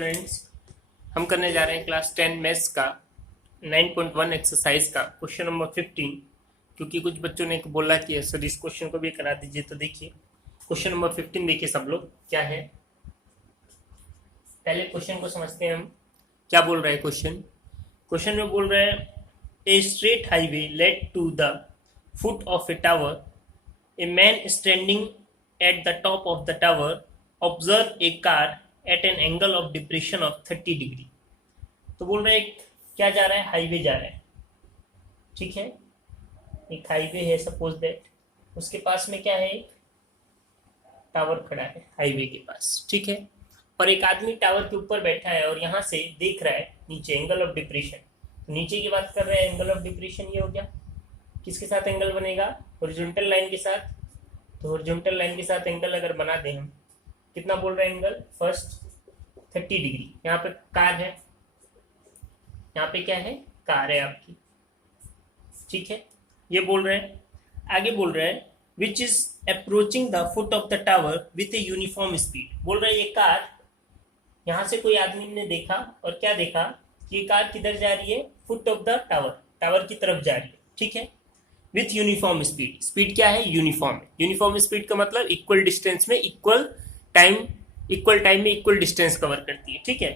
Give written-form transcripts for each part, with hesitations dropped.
Students, हम करने जा रहे हैं क्लास 10 मैथ्स का 9.1 एक्सरसाइज का क्वेश्चन नंबर 15। क्योंकि कुछ बच्चों ने बोला कि सर इस क्वेश्चन को भी करा दीजिए, तो देखिए क्वेश्चन नंबर 15 देखिए सब लोग क्या है। पहले क्वेश्चन को समझते हैं हम क्या बोल रहा है। क्वेश्चन में बोल रहा है a straight highway led to the foot of a tower, a man standing at the top of the tower observe a car at an angle of depression of 30 degree. तो बोल रहे हैं क्या जा रहा है, हाईवे जा रहा है, ठीक है। एक हाईवे है सपोज दैट, उसके पास में क्या है, एक टावर खड़ा है हाईवे के पास, ठीक है। और एक आदमी टावर के ऊपर बैठा है और यहाँ से देख रहा है नीचे एंगल ऑफ डिप्रेशन। तो नीचे की बात कर रहे हैं, एंगल ऑफ डिप्रेशन ये हो गया, किसके साथ एंगल बनेगा, हॉरिजॉन्टल लाइन के साथ। तो हॉरिजॉन्टल लाइन के साथ एंगल अगर बना दें हम, कितना बोल रहे हैं एंगल, फर्स्ट 30 डिग्री। यहाँ पे कार है, यहाँ पे क्या है, कार है आपकी, ठीक है। ये बोल रहे हैं, आगे बोल रहे हैं which is approaching the foot of the tower with a uniform speed. बोल रहे हैं ये कार, यहाँ से कोई आदमी ने देखा और क्या देखा कि ये कार किधर जा रही है, foot of the tower, tower की तरफ जा रही है, ठीक है। विथ यूनिफॉर्म स्पीड, स्पीड क्या है, यूनिफॉर्म है। यूनिफॉर्म स्पीड का मतलब इक्वल डिस्टेंस में इक्वल टाइम में इक्वल डिस्टेंस कवर करती है, ठीक है।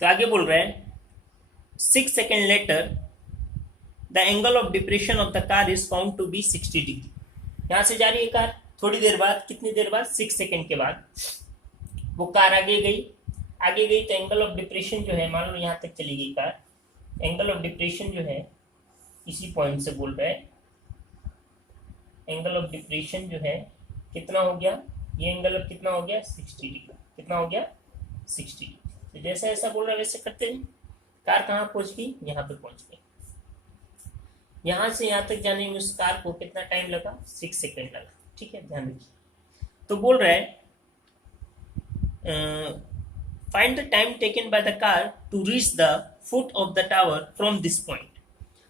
तो आगे बोल रहे हैं 6 second later the angle of depression of the car is found to be 60 degree. यहां से जा रही है कार, थोड़ी देर बाद, कितनी देर बाद, 6 सेकेंड के बाद वो कार आगे गई तो एंगल ऑफ डिप्रेशन जो है, मान लो यहां तक चली गई कार, एंगल ऑफ डिप्रेशन जो है इसी पॉइंट से बोल रहे हैं, एंगल ऑफ डिप्रेशन जो है कितना हो गया, ये एंगल ऑफ कितना हो गया, 60 डिग्री। कितना हो गया, 60 डिग्री। तो जैसा ऐसा बोल रहा है वैसे करते हैं। कार कहाँ पहुंच गई, यहाँ पे पहुंच गई। यहाँ से यहाँ तक जाने में उस कार को कितना टाइम लगा, 6 सेकेंड लगा, ठीक है, ध्यान रखिए। तो बोल रहा है find the time taken by the car to reach the foot of the tower from this point.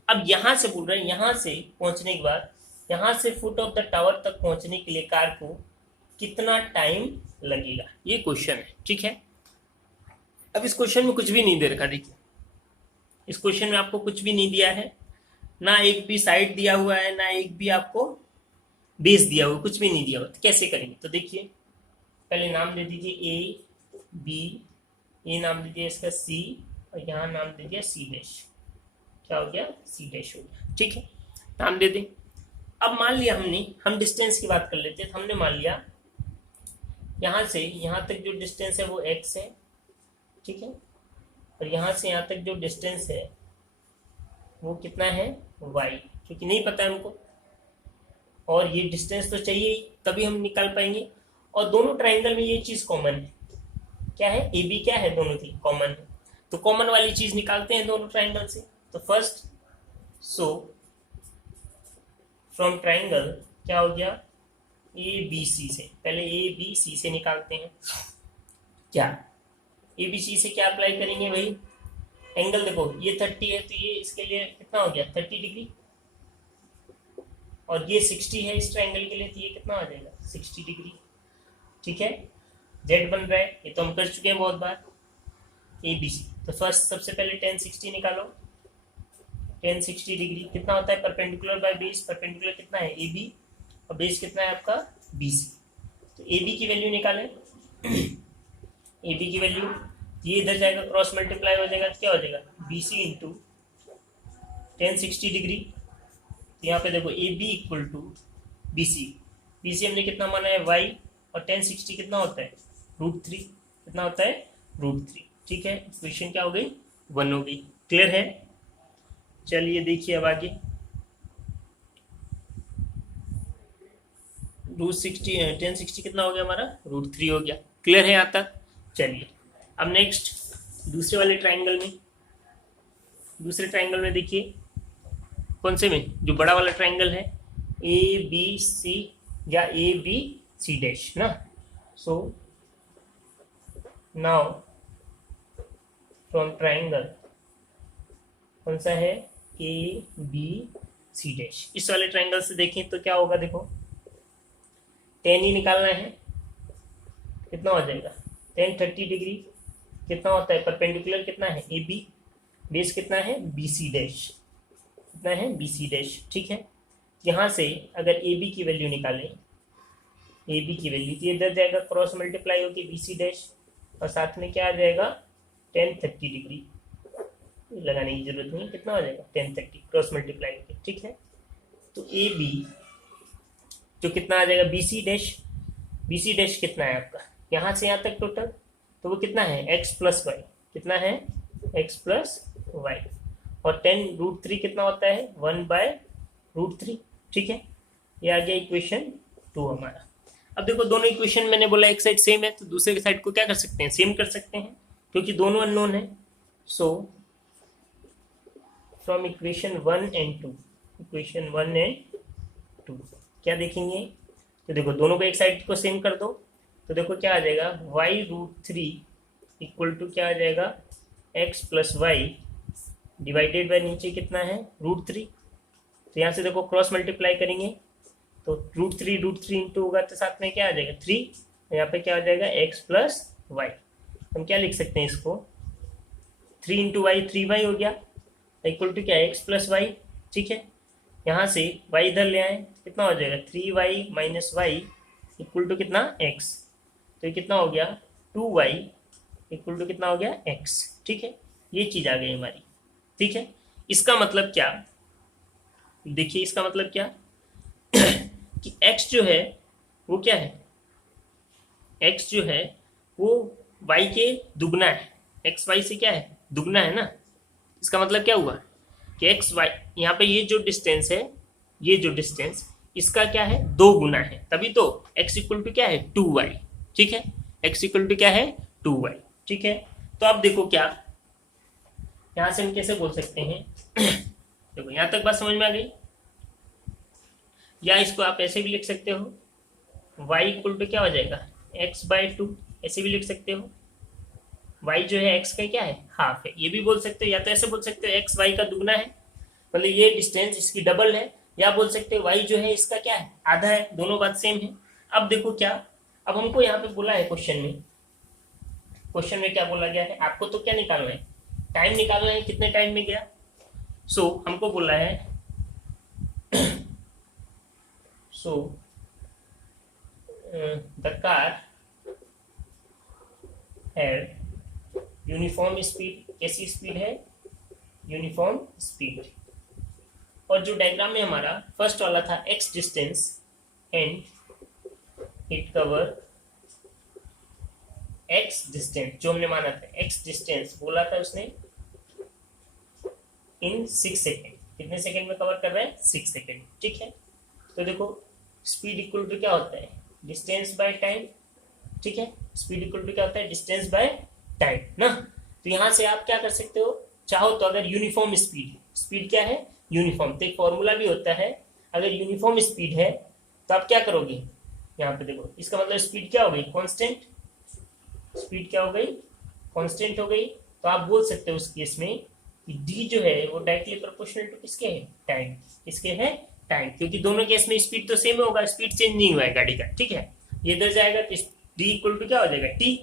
अब यहाँ से बोल रहे हैं, यहाँ से पहुंचने के बाद, यहाँ से फुट ऑफ द टावर तक पहुंचने के लिए कार को कितना टाइम लगेगा, ये क्वेश्चन है, ठीक है। अब इस क्वेश्चन में कुछ भी नहीं दे रखा, देखिए इस क्वेश्चन में आपको कुछ भी नहीं दिया है, ना एक भी साइड दिया हुआ है, ना एक भी आपको बेस दिया हुआ, कुछ भी नहीं दिया हुआ। तो कैसे करेंगे, तो देखिए पहले नाम दे दीजिए ए बी, ये नाम दीजिए इसका सी, और यहाँ नाम दीजिए सी डैश। क्या हो गया, सी डैश हो गया, ठीक है, नाम दे दें। अब मान लिया हम डिस्टेंस की बात कर लेते हैं। तो हमने मान लिया यहाँ से यहाँ तक जो डिस्टेंस है वो x है, ठीक है, और यहाँ से यहाँ तक जो डिस्टेंस है वो कितना है, y, क्योंकि नहीं पता है हमको, और ये डिस्टेंस तो चाहिए ही, तभी हम निकाल पाएंगे। और दोनों ट्राइंगल में ये चीज़ कॉमन है, क्या है, ए बी क्या है, दोनों थी कॉमन है। तो कॉमन वाली चीज़ निकालते हैं दोनों ट्राइंगल से। तो फर्स्ट सो फ्रॉम ट्राइंगल क्या हो गया, ए बी सी से, पहले ए बी सी से निकालते हैं। क्या ए बी सी से क्या अप्लाई करेंगे भाई, एंगल देखो ये 30 है, तो ये इसके लिए कितना हो गया, 30 डिग्री, और ये 60 है इस ट्राइंगल के लिए, तो ये कितना आ जाएगा, 60 डिग्री, ठीक है। जेड बन रहा है, ये तो हम कर चुके हैं बहुत बार, ए बी सी। तो फर्स्ट सबसे पहले 1060 निकालो, 1060 डिग्री कितना होता है, परपेंडिकुलर बाय बेस, परपेंडिकुलर कितना है, ए बी, और बेस कितना है आपका, बी सी। तो ए बी की वैल्यू निकालें, ए बी की वैल्यू, ये इधर जाएगा, क्रॉस मल्टीप्लाई हो जाएगा, तो क्या हो जाएगा, बी सी इंटू 1060 डिग्री। तो यहाँ पे देखो A B equal to B C हमने कितना माना है, वाई, और 1060 कितना होता है, √3, कितना होता है, √3, ठीक है। इक्वेशन क्या हो गई, 1 हो गई। क्लियर है, चलिए देखिए अब आगे, √1060 कितना हो गया हमारा, √3 हो गया। क्लियर है यहाँ तक, चलिए अब नेक्स्ट दूसरे वाले ट्राइंगल में, दूसरे ट्राइंगल में देखिए कौन से में, जो बड़ा वाला ट्राइंगल है, ए बी सी या ए बी सी डैश ना। सो नाउ फ्रॉम ट्राइंगल कौन सा है, ए बी सी डैश, इस वाले ट्राइंगल से देखें तो क्या होगा, देखो 10 ही निकालना है, कितना हो जाएगा, 10 30 डिग्री कितना होता है, परपेंडिकुलर कितना है ए बी, बेस कितना है बी सी डैश, कितना है बी सी डैश। ठीक है, यहाँ से अगर ए बी की वैल्यू निकालें, ए बी की वैल्यू तो इधर जाएगा क्रॉस मल्टीप्लाई होकर बी सी डैश, और साथ में क्या आ जाएगा 10-30 डिग्री, लगाने की जरूरत नहीं, कितना हो जाएगा 10-30 क्रॉस मल्टीप्लाई होकर। ठीक है, तो ए बी जो कितना आ जाएगा B C dash, B C dash कितना है आपका यहाँ से यहाँ तक टोटल, तो वो कितना है एक्स प्लस वाई, कितना है एक्स प्लस वाई, और 10√3 कितना होता है 1/√3। ठीक है, ये आ गया इक्वेशन 2 हमारा। अब देखो दोनों इक्वेशन मैंने बोला एक साइड सेम है, तो दूसरे साइड को क्या कर सकते हैं, सेम कर सकते हैं, क्योंकि दोनों अननोन है। So from equation 1 and 2, equation 1 and 2 क्या देखेंगे, तो देखो दोनों को एक साइड को सेम कर दो, तो देखो क्या आ जाएगा y√3 इक्वल टू क्या आ जाएगा x plus Y divided by नीचे कितना है √3। तो यहाँ से देखो क्रॉस मल्टीप्लाई करेंगे तो √3 इंटू होगा तो साथ में क्या आ जाएगा 3, यहाँ पे क्या आ जाएगा x प्लस वाई। हम क्या लिख सकते हैं इसको, 3 इंटू वाई 3y हो गया, इक्वल टू क्या है x प्लस वाई। ठीक है, यहाँ से y इधर ले आए, कितना हो जाएगा 3y minus Y equal to कितना x, तो ये कितना हो गया 2y इक्वल टू कितना हो गया x। ठीक है, ये चीज़ आ गई हमारी। ठीक है, इसका मतलब क्या, देखिए इसका मतलब क्या कि x जो है वो क्या है, x जो है वो y के दुगना है, x y से क्या है दुगना है ना। इसका मतलब क्या हुआ कि x y यहाँ पे ये जो डिस्टेंस है, ये जो डिस्टेंस इसका क्या है 2 गुना है, तभी तो x इक्वल टू क्या है 2y। ठीक है, x इक्वल टू क्या है 2y। ठीक है, तो अब देखो क्या यहाँ से हम कैसे बोल सकते हैं देखो यहाँ तक बात समझ में आ गई, या इसको आप ऐसे भी लिख सकते हो y इक्वल टू क्या हो जाएगा x/2, ऐसे भी लिख सकते हो। y जो है x का क्या है हाफ है, ये भी बोल सकते हो, या तो ऐसे बोल सकते हो x y का दुगना है, मतलब ये डिस्टेंस इसकी डबल है, या बोल सकते हो y जो है इसका क्या है आधा है, दोनों बात सेम है। अब देखो क्या, अब हमको यहाँ पे बोला है क्वेश्चन में क्या बोला गया है, आपको तो क्या निकालना है टाइम निकालना है, कितने टाइम में गया। सो हमको बोला है so the car had uniform speed, कैसी स्पीड है यूनिफॉर्म स्पीड। और जो डायग्राम में हमारा फर्स्ट वाला था x distance and it cover x distance, जो हमने माना था x डिस्टेंस बोला था उसने इन 6 सेकेंड, कितने सेकेंड में कवर कर रहा है 6 सेकेंड। ठीक है, तो देखो स्पीड इक्वल टू क्या होता है डिस्टेंस बाय टाइम। ठीक है, स्पीड इक्वल टू क्या होता है डिस्टेंस बाय टाइम ना। तो यहाँ से आप क्या कर सकते हो, चाहो तो अगर यूनिफॉर्म स्पीड, स्पीड क्या है यूनिफॉर्म, तो एक फॉर्मूला भी होता है, अगर यूनिफॉर्म स्पीड है तो आप क्या करोगे, यहाँ पे देखो इसका मतलब स्पीड क्या हो गई कांस्टेंट, स्पीड क्या हो गई कांस्टेंट हो गई। तो आप बोल सकते हो उस केस में कि d जो है वो डायरेक्टली प्रोपोर्शनल टू किसके है टाइम, किसके है टाइम, क्योंकि दोनों केस में स्पीड तो सेम होगा, स्पीड चेंज नहीं हुआ है गाड़ी का। ठीक है, ये इधर जाएगा तो d इक्वल टू क्या हो जाएगा t।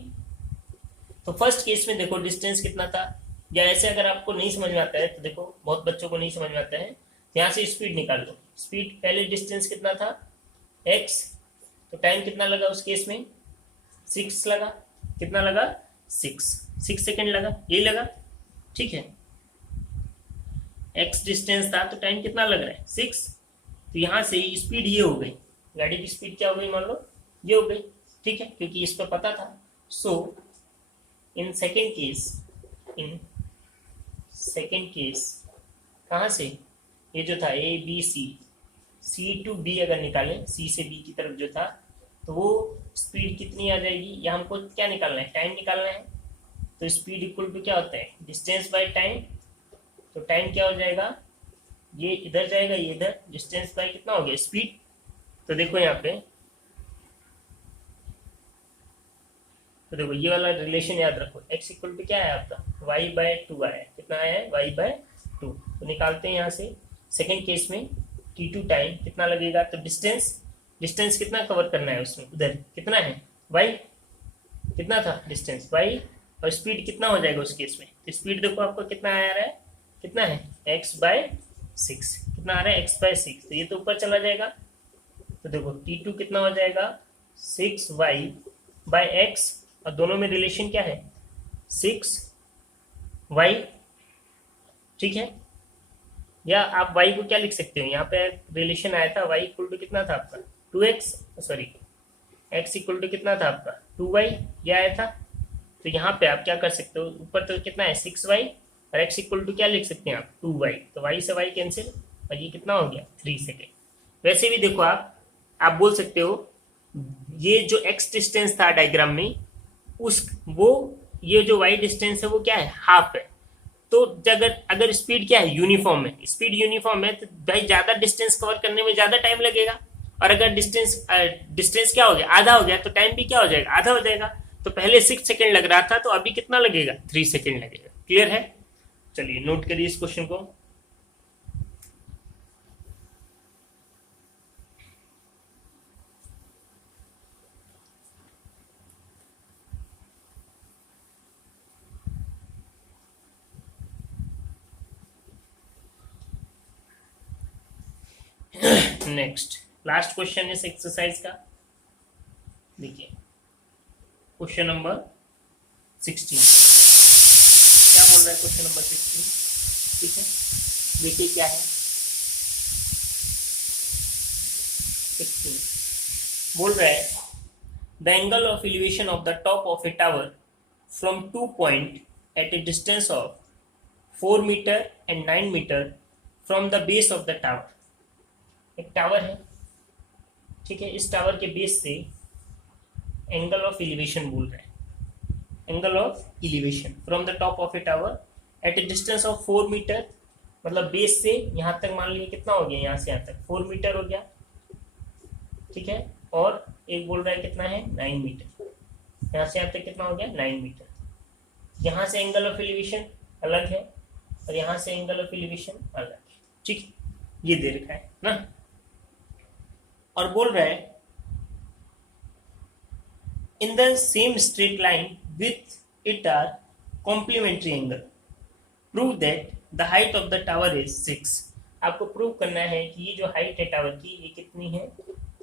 तो फर्स्ट केस में देखो डिस्टेंस कितना था, या ऐसे अगर आपको नहीं समझ में आता है तो देखो बहुत बच्चों को नहीं समझ में आता है, यहाँ से स्पीड निकाल लो, स्पीड पहले डिस्टेंस कितना था x, तो टाइम कितना लगा उस केस में 6 लगा, कितना लगा 6 सेकेंड लगा, यही लगा। ठीक है, x डिस्टेंस था तो टाइम कितना लग रहा है 6, तो यहाँ से स्पीड ये हो गई, गाड़ी की स्पीड क्या हो गई मान लो ये हो गई। ठीक है, क्योंकि इस पर पता था। सो इन सेकेंड केस कहाँ से, ये जो था A B C to B अगर निकालें, सी से बी की तरफ जो था, तो वो स्पीड कितनी आ जाएगी, या हमको क्या निकालना है टाइम निकालना है। तो स्पीड इक्वल टू क्या होता है डिस्टेंस बाय टाइम, तो टाइम क्या हो जाएगा ये इधर जाएगा ये इधर, डिस्टेंस बाय कितना हो गया स्पीड। तो देखो यहाँ पे, तो देखो ये वाला रिलेशन याद रखो, x इक्वल टू क्या है आपका y/2 आया है, कितना आया है y/2। तो निकालते हैं यहाँ से सेकेंड केस में t2 टाइम कितना लगेगा, तो डिस्टेंस कितना कवर करना है उसमें, उधर कितना है y, कितना था डिस्टेंस y और स्पीड कितना हो जाएगा उस केस में, तो स्पीड देखो आपको कितना आ रहा है, कितना है x/6, कितना आ रहा है x/6, तो ये तो ऊपर चला जाएगा, तो देखो t2 कितना हो जाएगा 6y/x, और दोनों में रिलेशन क्या है 6y, ठीक है। या आप y को क्या लिख सकते हो, यहाँ पे रिलेशन आया था y इक्वल टू कितना था आपका 2x, sorry x equal to कितना था आपका 2y, ये आया था। तो यहाँ पे आप क्या कर सकते हो, ऊपर तो कितना है 6y और x इक्वल टू क्या लिख सकते हैं आप 2y, तो y से y कैंसिल, और ये कितना हो गया 3 सेकेंड। वैसे भी देखो आप बोल सकते हो ये जो x डिस्टेंस था डायग्राम में, उस वो ये जो y डिस्टेंस है वो क्या है हाफ है। तो अगर स्पीड क्या है यूनिफॉर्म है, स्पीड यूनिफॉर्म है, तो भाई ज्यादा डिस्टेंस कवर करने में ज्यादा टाइम लगेगा, और अगर डिस्टेंस क्या हो गया आधा हो गया, तो टाइम भी क्या हो जाएगा आधा हो जाएगा। तो पहले 6 सेकेंड लग रहा था, तो अभी कितना लगेगा 3 सेकेंड लगेगा। क्लियर है, चलिए नोट करिए इस क्वेश्चन को। नेक्स्ट लास्ट क्वेश्चन इस एक्सरसाइज का, देखिए क्वेश्चन नंबर 16, क्या बोल रहा है क्वेश्चन नंबर 16, ठीक है। देखिए क्या है 16, बोल रहा है the angle of elevation of the top of a tower from 2 point at a distance of 4 metre and 9 metre from the base of the tower. एक टावर है, ठीक है, इस टावर के बेस से एंगल ऑफ एलिवेशन बोल रहे हैं, angle of elevation from the top of a tower at a distance of 4 metre, मतलब बेस से यहाँ तक मान लीजिए कितना हो गया, यहाँ से यहाँ तक 4 मीटर हो गया, ठीक है। और एक बोल रहा है कितना है 9 मीटर, यहाँ से यहाँ तक कितना हो गया 9 मीटर। यहाँ से एंगल ऑफ एलिवेशन अलग है और यहाँ से एंगल ऑफ एलिवेशन अलग है, ठीक है, ये दे रखा है ना। और बोल रहा है in the same straight line with it are complementary angle, prove that the height of the tower is 6। आपको प्रूव करना है कि ये जो हाइट है टावर की ये कितनी है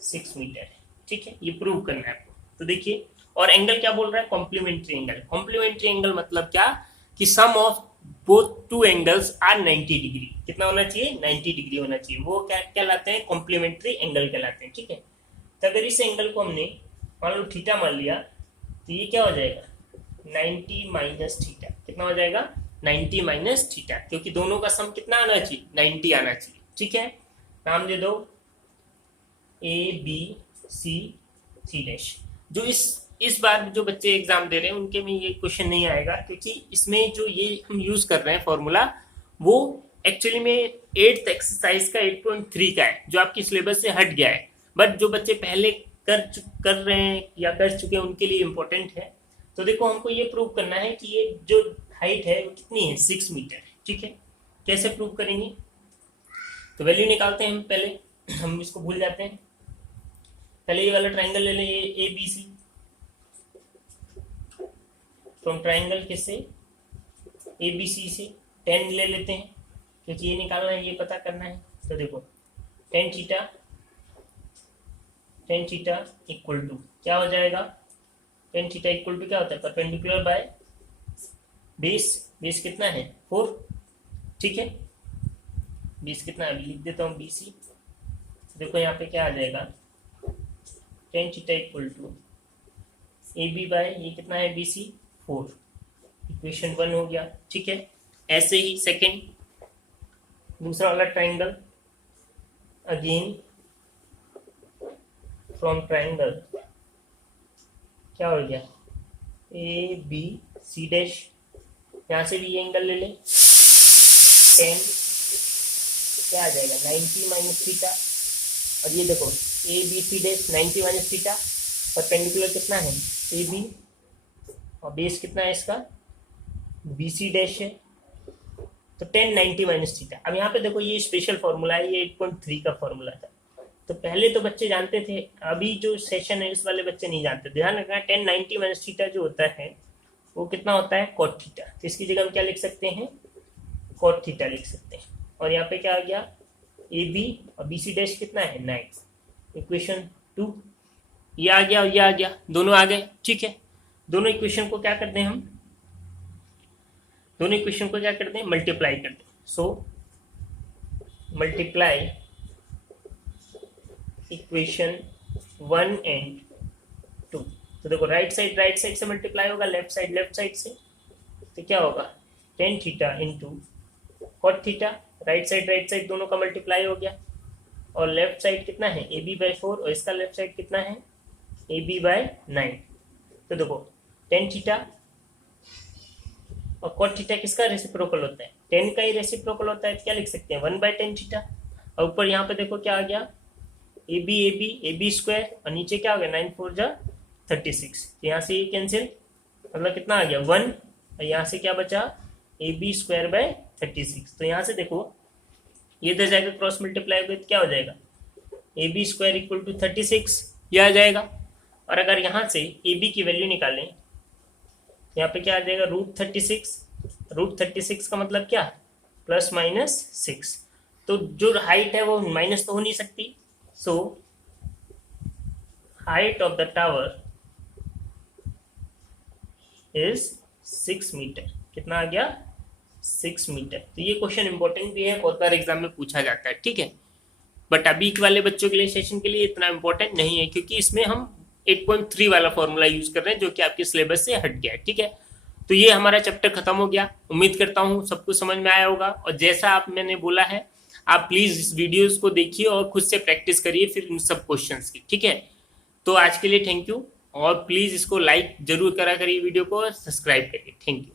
6 मीटर है, ठीक है, ये प्रूव करना है आपको। तो देखिए, और एंगल क्या बोल रहा है कॉम्प्लीमेंट्री एंगल। कॉम्प्लीमेंट्री एंगल मतलब क्या कि sum of both two angles are 90 degree, कितना होना चाहिए 90 डिग्री होना चाहिए, वो क्या कहलाते हैं कॉम्प्लीमेंट्री एंगल कहलाते हैं, ठीक है। तो अगर इस एंगल को हमने मान लो थीटा मान लिया, तो ये क्या हो जाएगा 90 माइनस थीटा, कितना हो जाएगा 90 माइनस थीटा, क्योंकि दोनों का सम कितना आना चाहिए 90 आना चाहिए, ठीक है। नाम दे दो ABC जो इस बार जो बच्चे एग्जाम दे रहे हैं उनके में ये क्वेश्चन नहीं आएगा, क्योंकि इसमें जो ये हम यूज कर रहे हैं फॉर्मूला वो एक्चुअली में 8th एक्सरसाइज का 8.3 का है, जो आपकी सिलेबस से हट गया है, बट जो बच्चे पहले कर रहे हैं या कर चुके हैं उनके लिए इम्पोर्टेंट है। तो देखो हमको ये प्रूव करना है कि ये जो हाइट है वो कितनी है 6 मीटर, ठीक है। कैसे प्रूव करेंगे, तो वैल्यू निकालते हैं हम पहले, हम इसको भूल जाते हैं। पहले ये वाला ट्राइंगल ले लें, ये ABC, फ्रॉम ट्राइंगल किससे ABC से 10 ले लेते हैं, क्योंकि ये निकालना है, ये पता करना है। तो देखो टेन थीटा इक्वल टू क्या हो जाएगा, टेन थीटा इक्वल टू क्या होता है परपेंडिकुलर बाय बेस कितना है 4, ठीक है। बेस कितना है लिख देता हूँ BC, देखो यहाँ पे क्या आ जाएगा tan theta equal to AB by ये कितना है BC 4, इक्वेशन 1 हो गया, ठीक है। ऐसे ही सेकेंड दूसरा वाला ट्राइंगल, अगेन फ्रॉम ट्राइंगल क्या हो गया ABC डैश, यहाँ से भी ये एंगल ले लें 10 क्या आ जाएगा 90 माइनस थीटा, और ये देखो ABC dash 90 minus theta, perpendicular कितना है AB और बेस कितना है इसका BC डैश है, तो 10 90 माइनस थीटा। अब यहाँ पे देखो ये स्पेशल फॉर्मूला है, ये 8.3 का फॉर्मूला था, तो पहले तो बच्चे जानते थे, अभी जो सेशन है इस वाले बच्चे नहीं जानते। ध्यान रखना 10 90 माइनस थीटा जो होता है वो कितना होता है cot थीटा। तो इसकी जगह हम क्या लिख सकते हैं, cot थीटा लिख सकते हैं। और यहाँ पे क्या आ गया, ए बी और बी सी डैश कितना है 9। इक्वेशन 2 ये आ गया और ये आ गया, दोनों आ गए। ठीक है, दोनों इक्वेशन को क्या करते हैं हम, दोनों इक्वेशन को क्या करते हैं, मल्टीप्लाई करते हैं। So multiply equation 1 and 2। तो देखो राइट साइड से मल्टीप्लाई होगा, लेफ्ट साइड से, तो क्या होगा tan theta into cot theta. Right side दोनों का मल्टीप्लाई हो गया। और लेफ्ट साइड कितना है ए बी बाई 4 और इसका लेफ्ट साइड कितना है ए बी बाई 9। तो देखो tan थीटा और cot थीटा किसका रेसिप्रोकल होता है, tan का ही रेसिप्रोकल होता है। तो क्या लिख सकते हैं 1 बाई tan थीटा। और ऊपर यहाँ पे देखो क्या आ गया, ए बी स्क्वायर और नीचे क्या हो गया 9 4 जा 36। तो यहाँ से ये कैंसिल, मतलब कितना आ गया 1 और यहाँ से क्या बचा ए बी स्क्वायर बाय 36। तो यहाँ से देखो ये इधर जाएगा क्रॉस मल्टीप्लाई होगा तो क्या हो जाएगा A B square equal to 36 ये आ जाएगा। और अगर यहाँ से ए बी की वैल्यू निकालें यहाँ पे क्या आ जाएगा √36 का मतलब क्या ±6। तो जो हाइट है वो माइनस तो हो नहीं सकती। So height of the tower is 6 metre. कितना आ गया 6 मीटर। तो ये क्वेश्चन इंपॉर्टेंट भी है, बहुत बार एग्जाम में पूछा जाता है। ठीक है, बट अभी वाले बच्चों के लिए सेशन के लिए इतना इंपॉर्टेंट नहीं है, क्योंकि इसमें हम 8.3 वाला फॉर्मूला यूज कर रहे हैं जो कि आपके सिलेबस से हट गया है। ठीक है, तो ये हमारा चैप्टर खत्म हो गया। उम्मीद करता हूँ सबको समझ में आया होगा। और जैसा आप मैंने बोला है, आप प्लीज इस वीडियोस को देखिए और खुद से प्रैक्टिस करिए फिर इन सब क्वेश्चंस की। ठीक है, तो आज के लिए थैंक यू, और प्लीज इसको लाइक जरूर करा करिए वीडियो को और सब्सक्राइब करिए। Thank you.